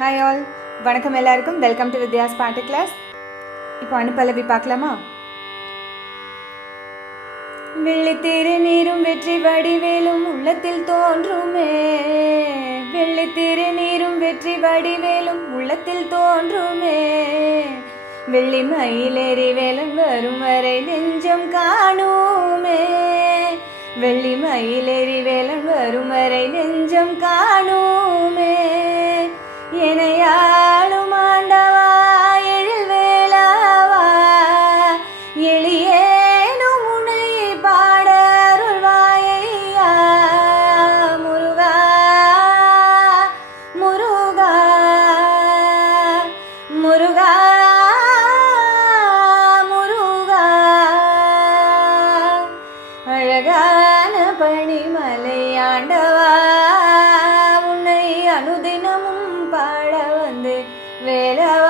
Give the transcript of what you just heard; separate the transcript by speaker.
Speaker 1: Hi all வணக்கம் எல்லாருக்கும். Welcome to Vidya's பாட்டு கிளாஸ் இப்போ அனுப்பலவி பார்க்கலாமா? வெள்ளித்திரு நீரும் வெற்றி வடிவேலும் உள்ளத்தில் தோன்றுமே. வெள்ளித்திரு நீரும் வெற்றி வடிவேலும் உள்ளத்தில் தோன்றுமே. வெள்ளி மயிலேறி வேலன் வரும் வரை நெஞ்சம் காணுமே. வெள்ளி மயிலேறி வேலன் வரும் வரை நெஞ்சம் காணும் முருகா முருகா. அழகான பணிமலை ஆண்டவா உன்னை அனுதினமும் பாட வந்து வேலவா